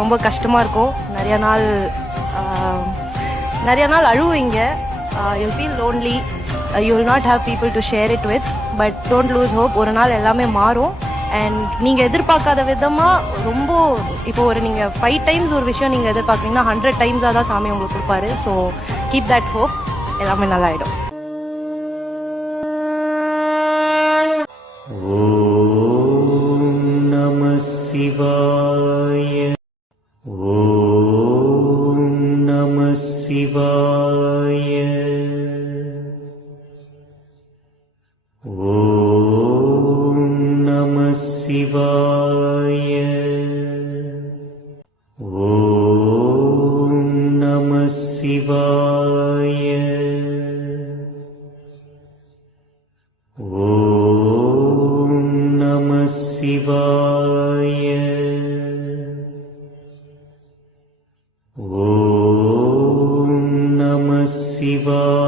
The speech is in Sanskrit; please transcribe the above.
ரொம்ப கஷ்டமாக இருக்கும் நிறையா நாள் நிறையா நாள் அழுவீங்க you feel lonely you will not have people to share it with but don't lose hope ஒரு நாள் எல்லாமே மாறும் அண்ட் நீங்கள் எதிர்பார்க்காத விதமாக ரொம்ப இப்போ ஒரு நீங்கள் ஃபைவ் டைம்ஸ் ஒரு விஷயம் நீங்கள் எதிர்பார்க்குறீங்கன்னா ஹண்ட்ரட் டைம்ஸாக தான் சாமி உங்களுக்கு கொடுப்பாரு ஸோ கீப் தட் ஹோப் எல்லாமே நல்லாயிடும் ஓம் நம சிவாய ओम शिवाय शिवाय